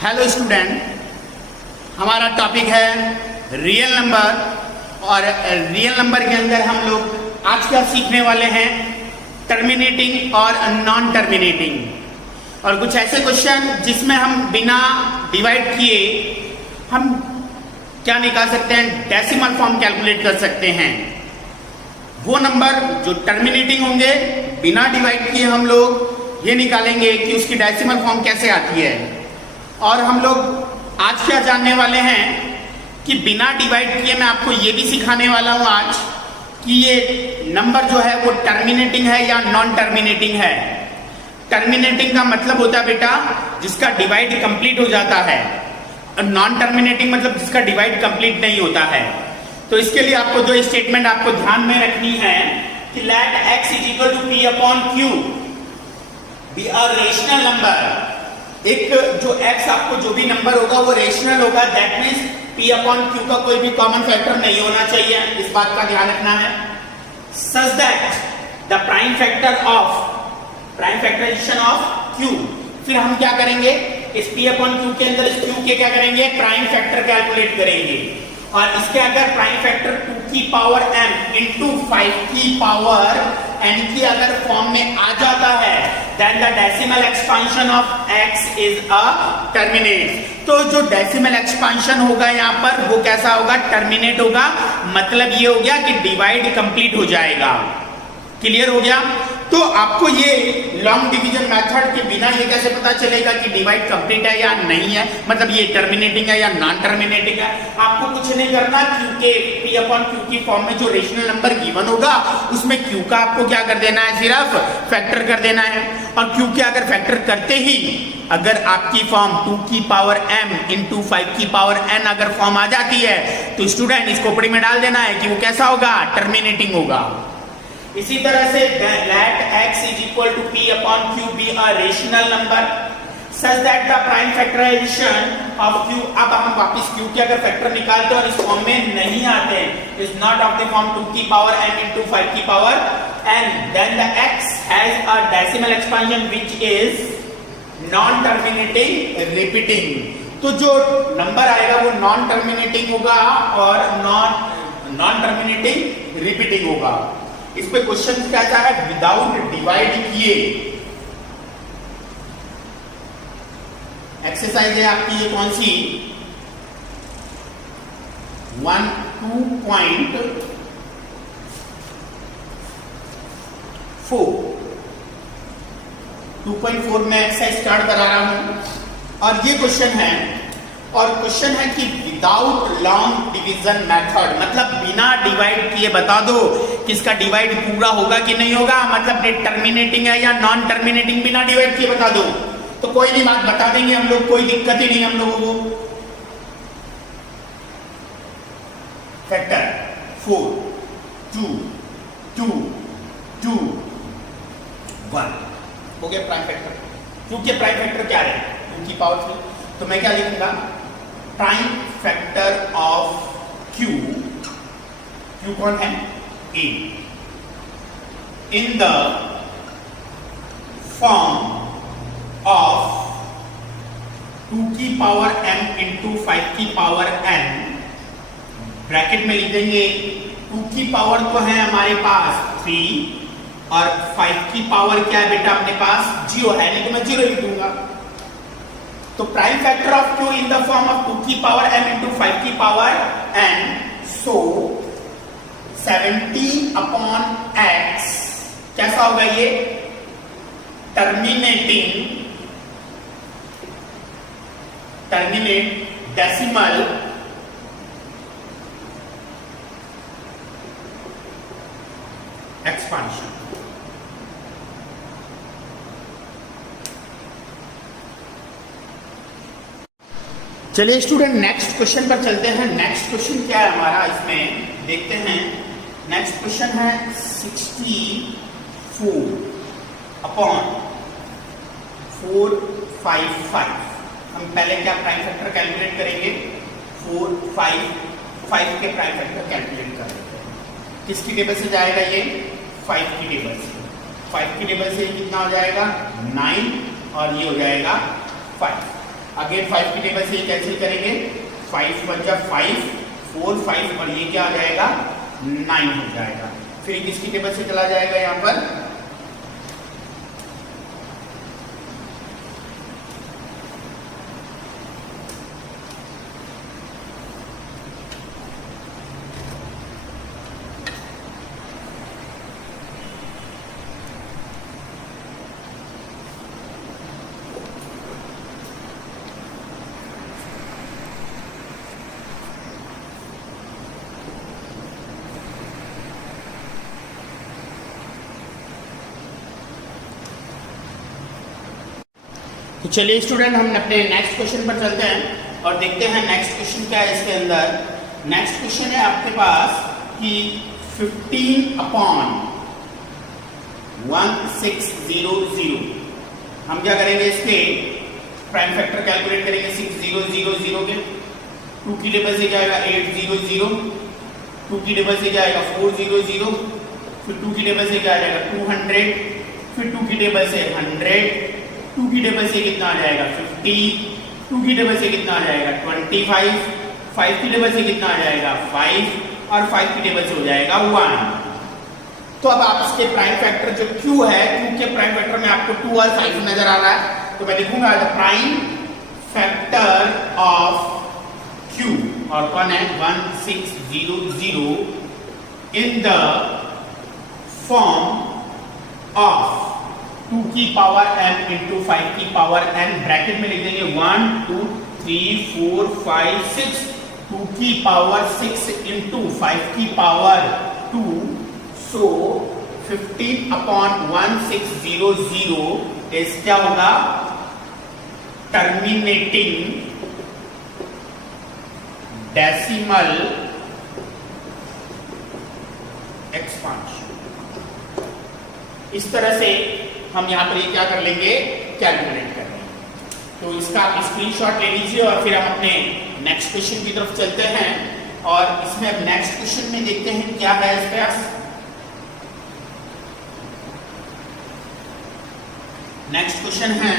Hello student, हमारा topic है real number. और रियल नंबर के अंदर हम लोग आज क्या सीखने वाले हैं, टर्मिनेटिंग और नॉन टर्मिनेटिंग। और कुछ ऐसे क्वेश्चन जिसमें हम बिना डिवाइड किए हम क्या निकाल सकते हैं, डेसिमल फॉर्म कैलकुलेट कर सकते हैं। वो नंबर जो टर्मिनेटिंग होंगे, बिना डिवाइड किए हम लोग ये निकालेंगे कि उसकी डेसिमल फॉर्म कैसे आती है। और हम लोग आज क्या जानने वाले हैं कि बिना डिवाइड किए मैं आपको ये भी सिखाने वाला हूं आज कि ये नंबर जो है वो टर्मिनेटिंग है या नॉन टर्मिनेटिंग है। टर्मिनेटिंग का मतलब होता है बेटा जिसका डिवाइड कंप्लीट हो जाता है, और नॉन टर्मिनेटिंग मतलब जिसका डिवाइड कंप्लीट नहीं होता है। तो इसके लिए आपको जो स्टेटमेंट आपको ध्यान में रखनी है कि let x is equal to p upon q be a rational number. एक जो x आपको जो भी नंबर होगा वो रेशनल होगा, that means p upon q का कोई भी कॉमन फैक्टर नहीं होना चाहिए, इस बात का ध्यान रखना है। Such that the prime factorization of q, फिर हम क्या करेंगे, इस p अपॉन q के अंदर इस q के क्या करेंगे, प्राइम फैक्टर कैलकुलेट करेंगे। और इसके अगर प्राइम फैक्टर 2 की पावर m इंटू 5 की पावर n की अगर फॉर्म में आ जाता है, then the decimal expansion of x is a terminate. तो जो डेसिमल एक्सपांशन होगा यहाँ पर वो कैसा होगा, टर्मिनेट होगा। मतलब ये हो गया कि डिवाइड कंप्लीट हो जाएगा। क्लियर हो गया। तो आपको ये लॉन्ग डिवीजन मेथड के बिना ये कैसे पता चलेगा कि डिवाइड कंप्लीट है या नहीं है, मतलब ये टर्मिनेटिंग है या नॉन टर्मिनेटिंग है। आपको कुछ नहीं करना, क्योंकि p अपॉन q की फॉर्म में जो रेशनल नंबर गिवन होगा उसमें q का आपको क्या कर देना है, सिर्फ फैक्टर कर देना है। और q के अगर फैक्टर करते ही अगर आपकी फॉर्म 2 की पावर m इंटू 5 की पावर n अगर फॉर्म आ जाती है तो स्टूडेंट इस खोपड़ी में डाल देना है कि वो कैसा होगा, टर्मिनेटिंग होगा। इसी तरह से let x is equal to p upon q be a rational number such that the prime factorization of q, अब हम वापस q के अगर फैक्टर निकालते हैं और इस फॉर्म में नहीं आते, is not of the form 2 की पावर m into 5 की power n, then the x has a decimal expansion which is non terminating repeating। तो जो नंबर आएगा वो नॉन टर्मिनेटिंग होगा और नॉन टर्मिनेटिंग रिपीटिंग होगा। इस पे क्वेश्चन कहता है विदाउट डिवाइड किए। एक्सरसाइज है आपकी ये कौन सी, 2.4 में एक्सरसाइज स्टार्ट करा रहा हूं। और ये क्वेश्चन है, और क्वेश्चन है कि विदाउट लॉन्ग डिवीजन मेथड, मतलब बिना डिवाइड किए बता दो कि इसका डिवाइड पूरा होगा कि नहीं होगा, मतलब टर्मिनेटिंग है या नॉन टर्मिनेटिंग, बिना डिवाइड किए बता दो। तो कोई भी बात बता देंगे हम लोग, कोई दिक्कत ही नहीं हम लोगों को। फैक्टर 4 2 2 2 1 हो गया प्राइम फैक्टर। क्योंकि प्राइम फैक्टर क्या है, 2 की पावर 3। तो मैं क्या लिखूंगा, prime factor of q, q कौन है, a, in the form of 2 की पावर m इंटू 5 की पावर n, ब्रैकेट में लिख देंगे 2 की पावर तो है हमारे पास 3 और 5 की पावर क्या है बेटा अपने पास 0 है, नहीं तो मैं 0 लिख दूंगा। तो prime factor of q in the form of 2 की पावर m इंटू 5 की पावर n, सो 70 अपॉन x कैसा होगा, ये टर्मिनेट डेसिमल एक्सपांशन। चलिए स्टूडेंट नेक्स्ट क्वेश्चन पर चलते हैं। नेक्स्ट क्वेश्चन क्या है हमारा, इसमें देखते हैं। नेक्स्ट क्वेश्चन है 64 अपॉन 455। हम पहले क्या प्राइम फैक्टर कैलकुलेट करेंगे, 4 5 के प्राइम फैक्टर कैलकुलेट करेंगे। किसकी टेबल से जाएगा ये, 5 की टेबल से। 5 की टेबल से कितना हो जाएगा, 9 और ये हो जाएगा 5। अगेन 5 की टेबल से ये कैंसिल करेंगे, 5 1 जा 5, 4 5 और ये क्या आ जाएगा 9 हो जाएगा। फिर किसकी टेबल से चला जाएगा यहाँ पर, तो चलिए स्टूडेंट हम अपने नेक्स्ट क्वेश्चन पर चलते हैं और देखते हैं नेक्स्ट क्वेश्चन क्या है इसके अंदर। नेक्स्ट क्वेश्चन है आपके पास कि 15/1600 हम क्या करेंगे, इसके प्राइम फैक्टर कैलकुलेट करेंगे 6000 के। 2 की टेबल से जाएगा 800, 2 की टेबल से जाएगा 400, फिर 2 की टेबल से क्या जाएगा 200, फिर 2 की टेबल से 100, 2 की टेबल से कितना आ जाएगा 50, 2 की टेबल से कितना आ जाएगा 25, 5 की टेबल से कितना आ जाएगा 5 और 5 की टेबल से हो जाएगा 1। तो अब आप इसके प्राइम फैक्टर जो Q है, Q के प्राइम फैक्टर में आपको 2 और 5 नजर आ रहा है, तो मैं लिखूंगा the prime factor of Q और कौन है 1600 इन द फॉर्म ऑफ 2 की पावर m इंटू 5 की पावर n, ब्रैकेट में लिख देंगे 1 2 3 4 5 6, 2 की पावर 6 इंटू 5 की पावर 2, सो 15/1600 इस क्या होगा टर्मिनेटिंग डेसिमल एक्सपांशन। इस तरह से हम यहां पर ये क्या कर लेंगे, कैलकुलेट कर लेंगे। तो इसका स्क्रीनशॉट ले लीजिए और फिर हम अपने नेक्स्ट क्वेश्चन की तरफ चलते हैं। और इसमें अब नेक्स्ट क्वेश्चन में देखते हैं क्या है इस पास। नेक्स्ट क्वेश्चन है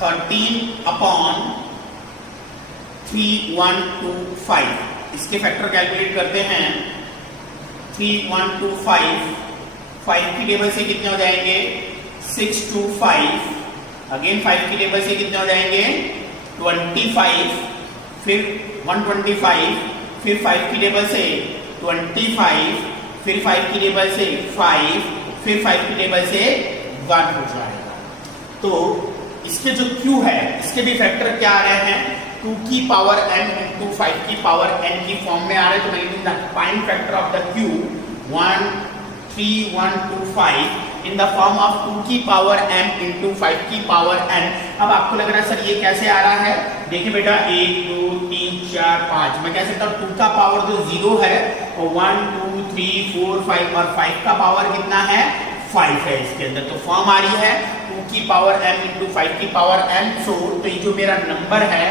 13/3125। इसके फैक्टर कैलकुलेट करते हैं। 3125, 5 की टेबल से कितने हो जाएंगे 6 2 5, अगेन 5 की टेबल से कितने हो जाएंगे 25, फिर 125, फिर 5 की टेबल से 25, फिर 5 की टेबल से 5, फिर 5 की टेबल से 1 हो जाएगा। तो इसके जो Q है, इसके भी फैक्टर क्या आ रहे हैं 2 की पावर m इंटू 5 की पावर n की फॉर्म में आ रहे हैं। तो मैं लिखूंगा prime factor of the Q 13125 in the form of 2 की पावर m इंटू 5 की पावर n। अब आपको लग रहा है सर ये कैसे आ रहा है, देखिए बेटा 1 2 3 4 5, मैं कह सकता हूँ 2 का पावर जो 0 है वो 1 2 3 4 5 और 5 का पावर कितना है 5 है इसके अंदर। तो फॉर्म आ रही है 2 की पावर m इंटू 5 की पावर n। सो तो ये जो मेरा नंबर है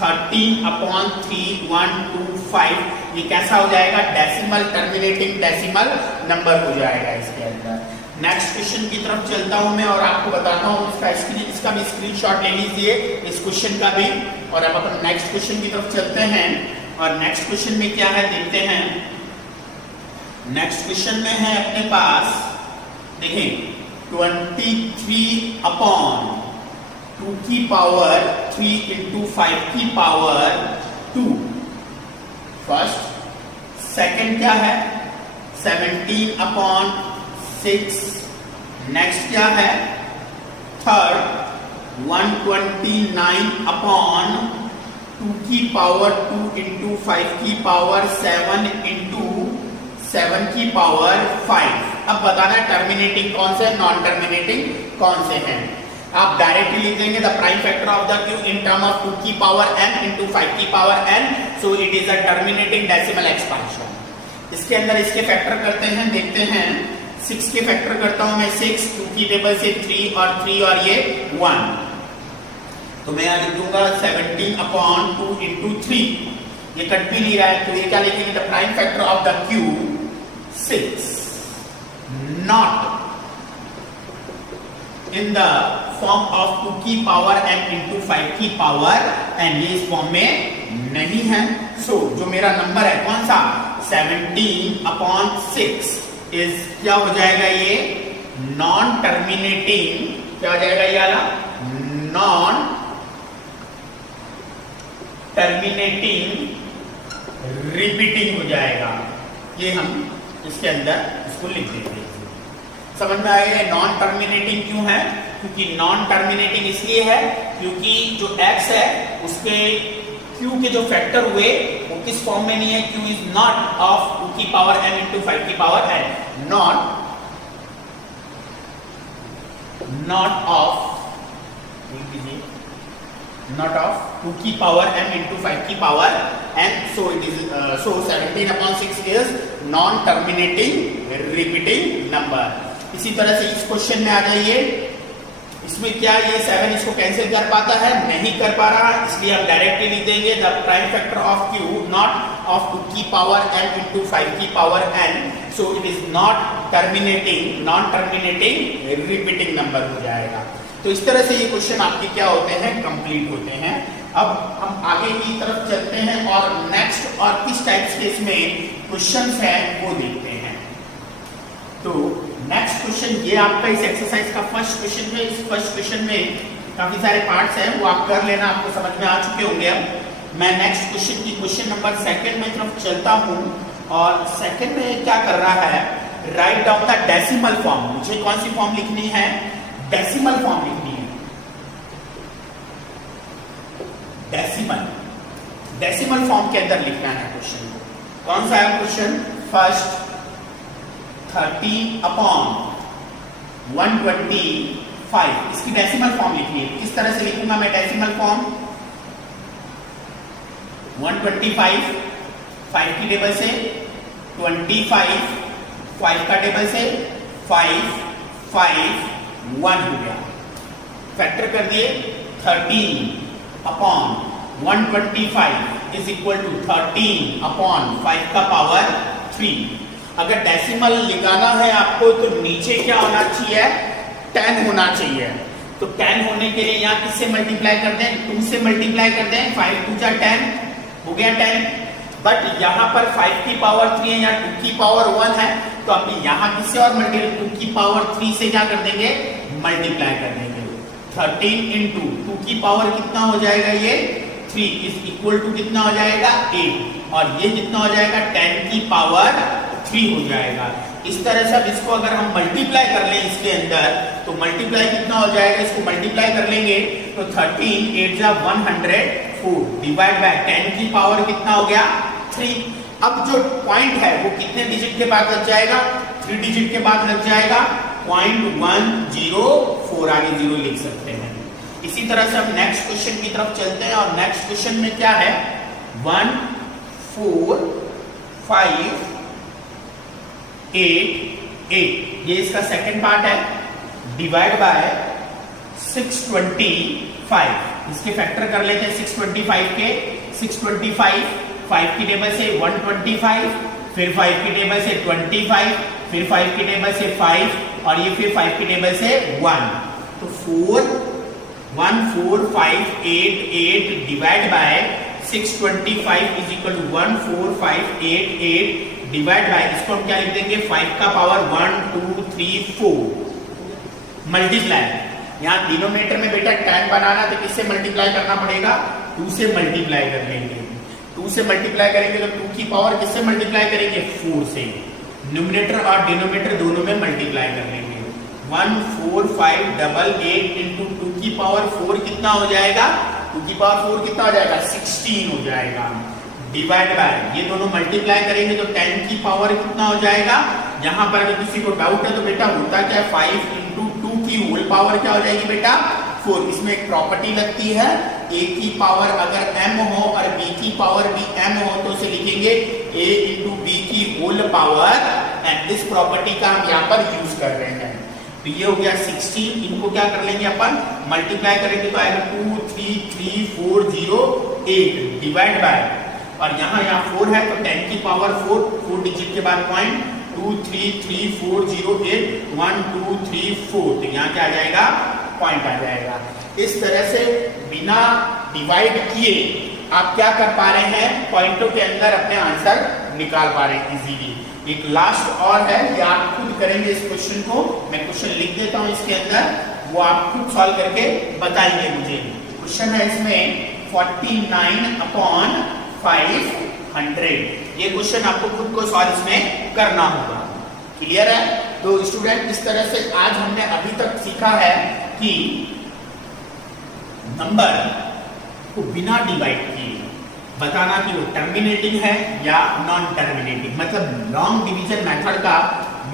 13/3125 ये कैसा हो जाएगा, डेसिमल टर्मिनेटिंग डेसिमल नंबर हो जाएगा इसके अंदर। नेक्स्ट क्वेश्चन की तरफ चलता हूं मैं और आपको बताता हूं इसका भी स्क्रीनशॉट ले लीजिए इस क्वेश्चन का भी। और अब अपन नेक्स्ट क्वेश्चन की तरफ चलते हैं और नेक्स्ट क्वेश्चन में क्या है देखते हैं। नेक्स्ट क्वेश्चन में है अपने पास देखें 23/2 की पावर 3 इंटू 5 की पावर 2। फर्स्ट, सेकंड क्या है 17/6। नेक्स्ट क्या है थर्ड 129/2 की पावर 2 इंटू 5 की पावर 7 इंटू 7 की पावर 5। अब बताना टर्मिनेटिंग कौन से, नॉन टर्मिनेटिंग कौन से हैं। आप डायरेक्टली लिख देंगे the prime factor of the Q in term of 2 की पावर n इंटू 5 की power n, so it is a terminating decimal expansion. इसके अंदर इसके फैक्टर करते हैं, देखते हैं 6 के फैक्टर करता हूं मैं 6, 2 की टेबल से 3 और 3 और ये 1, तो मैं यहां लिख दूंगा 17/2 इंटू 3। ये कट भी नहीं रहा है तो ये क्या लिखेंगे the prime factor of the Q 6 not in the form of 2 की पावर m इंटू 5 की पावर n, ये इस फॉर्म में नहीं है। सो जो मेरा नंबर है कौन सा 17/6 इज क्या हो जाएगा, ये नॉन टर्मिनेटिंग, क्या हो जाएगा ये वाला नॉन टर्मिनेटिंग रिपीटिंग हो जाएगा। ये हम इसके अंदर इसको लिख देते हैं। समझ में आएगा नॉन टर्मिनेटिंग क्यों है, क्योंकि नॉन टर्मिनेटिंग इसलिए है क्योंकि जो x है उसके q के जो फैक्टर हुए वो किस फॉर्म में नहीं है, q इज नॉट ऑफ 2 की पावर m इंटू 5 की पावर n, not of 2 की पावर m into 5 की power n, so it is so 17/6 is non terminating repeating number। इसी तरह से इस क्वेश्चन में आ जाइए, इसमें क्या ये 7 इसको कैंसिल कर पाता है, नहीं कर पा रहा, इसलिए हम डायरेक्टली लिख देंगे the prime factor of q not of 2 की पावर m into 5 की power n, so it is not terminating non terminating repeating number हो जाएगा। तो इस तरह से ये क्वेश्चन आपके क्या होते हैं, कंप्लीट होते हैं। अब हम आगे की तरफ चलते हैं और नेक्स्ट और किस टाइप्स के इसमें क्वेश्चंस हैं वो देखते हैं। तो नेक्स्ट क्वेश्चन ये आपका इस एक्सरसाइज का फर्स्ट क्वेश्चन है। इस फर्स्ट क्वेश्चन में काफी सारे पार्ट्स हैं, वो आप कर लेना, आपको समझ में आ चुके होंगे। अब मैं नेक्स्ट क्वेश्चन की क्वेश्चन नंबर 2 में तरफ चलता हूँ और 2 में क्या कर रहा है, write down the decimal form. मुझे कौन सी फॉर्म लिखनी है, डेसिमल फॉर्म लिखनी है। डेसिमल फॉर्म के अंदर लिखना है क्वेश्चन को। कौन सा है क्वेश्चन, फर्स्ट 30/125, इसकी डेसिमल फॉर्म लिखनी है। किस तरह से लिखूंगा मैं डेसिमल फॉर्म, 125 5 की टेबल से, 25 5 का टेबल से, 5 5 1 हो गया, फैक्टर कर दिए। 13/125 इज इक्वल टू 13/5 का पावर 3। अगर डेसिमल निकालना है आपको तो नीचे क्या होना चाहिए, 10 होना चाहिए। तो 10 होने के लिए यहाँ किससे मल्टीप्लाई कर दें, 2 से मल्टीप्लाई कर दें, 5 2 जा 10 हो गया 10। बट यहाँ पर 5 की पावर 3 है, यहाँ 2 की पावर 1 है, तो अभी यहाँ किससे और मल्टीप्लाई 2 की पावर 3 से क्या कर देंगे, मल्टीप्लाई कर देंगे। 13 इंटू 2 की पावर कितना हो जाएगा, ये 3 इज इक्वल टू कितना हो जाएगा 8, और ये कितना हो जाएगा 10 की पावर 3 हो जाएगा। इस तरह से अब इसको अगर हम मल्टीप्लाई कर लें इसके अंदर, तो मल्टीप्लाई कितना हो जाएगा, इसको मल्टीप्लाई कर लेंगे तो 13 8 जा 104 डिवाइड बाय 10 की पावर कितना हो गया 3। अब जो पॉइंट है वो कितने डिजिट के बाद लग जाएगा, 3 डिजिट के बाद लग जाएगा, 0.104 आगे 0 लिख सकते हैं। इसी तरह से हम नेक्स्ट क्वेश्चन की तरफ चलते हैं और नेक्स्ट क्वेश्चन में क्या है, 1 4 5 8 8, ये इसका सेकंड पार्ट है, डिवाइड बाय 625, इसके फैक्टर कर लेते हैं 625 के, 625 5 की टेबल से 125, फिर 5 की टेबल से 25, फिर 5 की टेबल से 5, और ये फिर 5 की टेबल से 1, तो 14588 divide by 625 is equal to 14588 divide by, इसको हम क्या लिख देंगे 5 का पावर 1 2 3 4 मल्टीप्लाई। यहाँ डिनोमिनेटर में बेटा 10 बनाना तो किससे मल्टीप्लाई करना पड़ेगा, 2 से मल्टीप्लाई कर लेंगे। 2 से मल्टीप्लाई करेंगे तो 2 की पावर किससे मल्टीप्लाई करेंगे, 4 से। न्यूमरेटर और डिनोमिनेटर दोनों में मल्टीप्लाई कर लेंगे। 14588 इंटू 2 की पावर 4 कितना हो जाएगा, 2 की पावर 4 कितना हो जाएगा 16 हो जाएगा, डिवाइड बाय, ये दोनों मल्टीप्लाई करेंगे तो 10 की पावर कितना हो जाएगा। यहाँ पर अगर किसी को डाउट है तो बेटा होता क्या है, 5 इंटू 2 की होल पावर क्या हो जाएगी बेटा 4। इसमें एक प्रॉपर्टी लगती है, a की पावर अगर m हो और b की पावर भी m हो तो उसे लिखेंगे a इंटू b की होल पावर m। इस प्रॉपर्टी का हम यहाँ पर यूज कर रहे हैं। तो ये हो गया 16, इनको क्या कर लेंगे अपन मल्टीप्लाई करेंगे तो आएगा 23340 8 डिवाइड बाय, और यहाँ 4 है तो 10 की पावर 4 डिजिट के बाद पॉइंट 23340 8 1 2 3 4, तो यहाँ क्या आ जाएगा पॉइंट आ जाएगा। इस तरह से बिना डिवाइड किए आप क्या कर पा रहे हैं, पॉइंटों के अंदर अपने आंसर निकाल पा रहे हैं इजीली। एक लास्ट और है, ये आप खुद करेंगे इस क्वेश्चन को, मैं क्वेश्चन लिख देता हूं इसके अंदर, वो आप खुद सॉल्व करके बताएंगे मुझे। क्वेश्चन है इसमें 49/500, ये क्वेश्चन आपको खुद को सॉल्व इसमें करना होगा। क्लियर है? तो स्टूडेंट इस तरह से आज हमने अभी तक सीखा है कि नंबर को बिना डिवाइड किए बताना कि वो टर्मिनेटिंग है या नॉन टर्मिनेटिंग, मतलब लॉन्ग डिवीजन मेथड का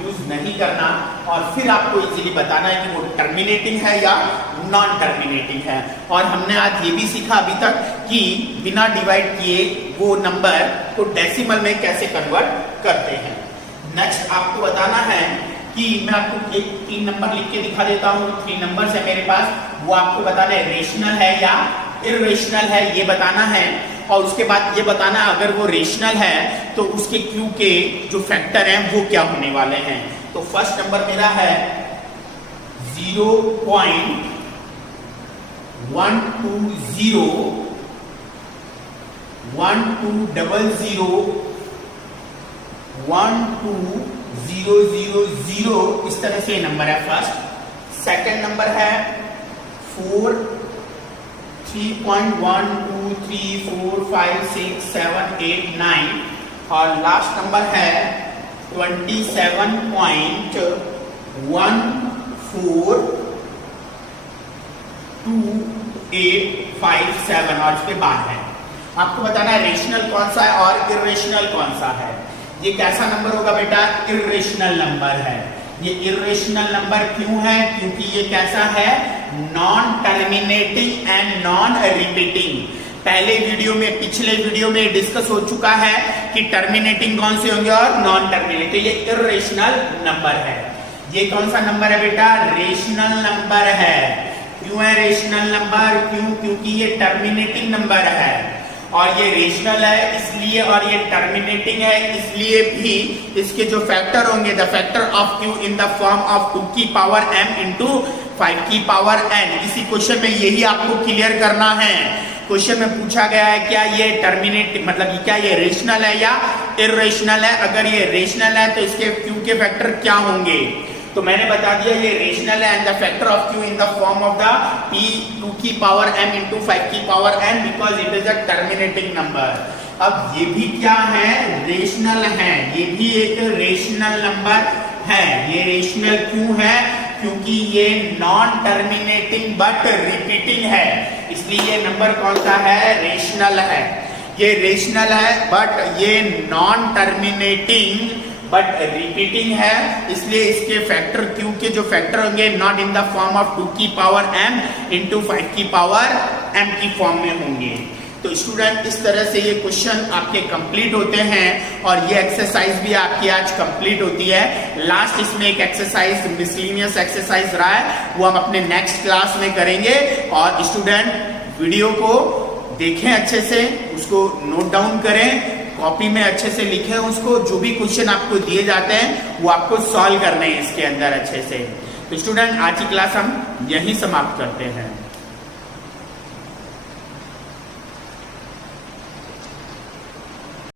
यूज नहीं करना, और फिर आपको इजीली बताना है कि वो टर्मिनेटिंग है या नॉन टर्मिनेटिंग है। और हमने आज ये भी सीखा अभी तक कि बिना डिवाइड किए वो नंबर को डेसिमल में कैसे कन्वर्ट करते हैं। नेक्स्ट आपको बताना है कि मैं आपको एक 3 नंबर लिख के दिखा देता हूँ, 3 नंबर है मेरे पास, वो आपको बताना है रेशनल है या इर्रेशनल है, ये बताना है। और उसके बाद ये बताना अगर वो रेशनल है तो उसके क्यू के जो फैक्टर हैं वो क्या होने वाले हैं। तो फर्स्ट नंबर मेरा है 0.120 1200 इस तरह से नंबर है फर्स्ट। सेकंड नंबर है 4 3.1 2 3 4 5 6 7 8 9 और लास्ट नंबर है 27.142857 और इसके बाद है आपको बताना है रेशनल कौन सा है और इर्रेशनल कौन सा है। ये कैसा नंबर होगा बेटा? इर्रेशनल नंबर है। ये इर्रेशनल नंबर क्यों है? क्योंकि ये कैसा है? Non terminating and non repeating. पहले वीडियो में, पिछले वीडियो में डिस्कस हो चुका है कि टर्मिनेटिंग कौन से होंगे और नॉन टर्मिनेटिंग। ये इर्रेशनल नंबर है। ये कौन सा नंबर है बेटा? रेशनल नंबर है। क्यों है रेशनल नंबर? क्योंकि ये टर्मिनेटिंग नंबर है और ये रेशनल है इसलिए, और ये टर्मिनेटिंग है इसलिए भी इसके जो फैक्टर होंगे, the factor of Q in the form of 2 की पावर m इंटू 5 की पावर n। इसी क्वेश्चन में यही आपको क्लियर करना है। क्वेश्चन में पूछा गया है क्या ये टर्मिनेट मतलब क्या ये रेशनल है या इर्रेशनल है। अगर ये रेशनल है तो इसके क्यू के फैक्टर क्या होंगे? तो मैंने बता दिया ये रेशनल है and the factor of Q in the form of the p 2 की पावर m इंटू 5 की power n because it is a terminating number. अब ये भी क्या है? रेशनल है। ये भी एक रेशनल नंबर है। ये रेशनल क्यों है? क्योंकि ये नॉन टर्मिनेटिंग बट रिपीटिंग है, इसलिए ये नंबर कौन सा है? रेशनल है। ये रेशनल है बट ये नॉन टर्मिनेटिंग बट रिपीटिंग है, इसलिए इसके फैक्टर क्यू के जो फैक्टर होंगे not in the form of 2 की पावर m इंटू 5 की पावर m की फॉर्म में होंगे। तो स्टूडेंट इस तरह से ये क्वेश्चन आपके कंप्लीट होते हैं और ये एक्सरसाइज भी आपकी आज कंप्लीट होती है। लास्ट इसमें एक एक्सरसाइज मिसलिनियस एक्सरसाइज रहा है, वो हम अपने नेक्स्ट क्लास में करेंगे। और स्टूडेंट वीडियो को देखें अच्छे से, उसको नोट डाउन करें, कॉपी में अच्छे से लिखें उसको, जो भी क्वेश्चन आपको दिए जाते हैं वो आपको सॉल्व करने हैं इसके अंदर अच्छे से। तो स्टूडेंट आज की क्लास हम यहीं समाप्त करते हैं।